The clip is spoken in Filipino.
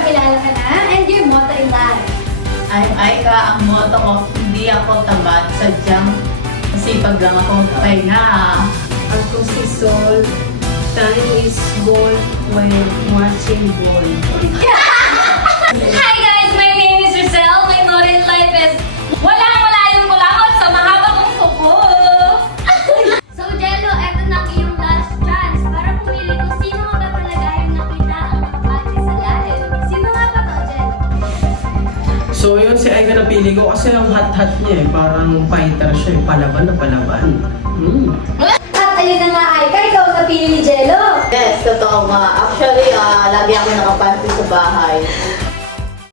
Pakilala ka na and your motto in life. I'm Aika, ang motto ko, hindi ako tamad, sadyang masipag lang akong pahinga. Ako si Sol. Time is gold when watching ball. Hi guys! My name is Rizal. My motto in life is walang malayong kulangot sa mahaba kong kuko. So, Jello, eto na ang iyong last chance para pumili kung sino nga ba talaga yung nakita ang nakabati sa lalim. Sino nga ba to, Jello? So yun si Aika napili ko kasi ang hot-hot niya eh. Parang fighter siya eh. Palaban na palaban. At ayun na nga, Aika, ikaw ang napili ni Jello. Yes, totoo nga. Actually, lagi ako nakapanty sa bahay.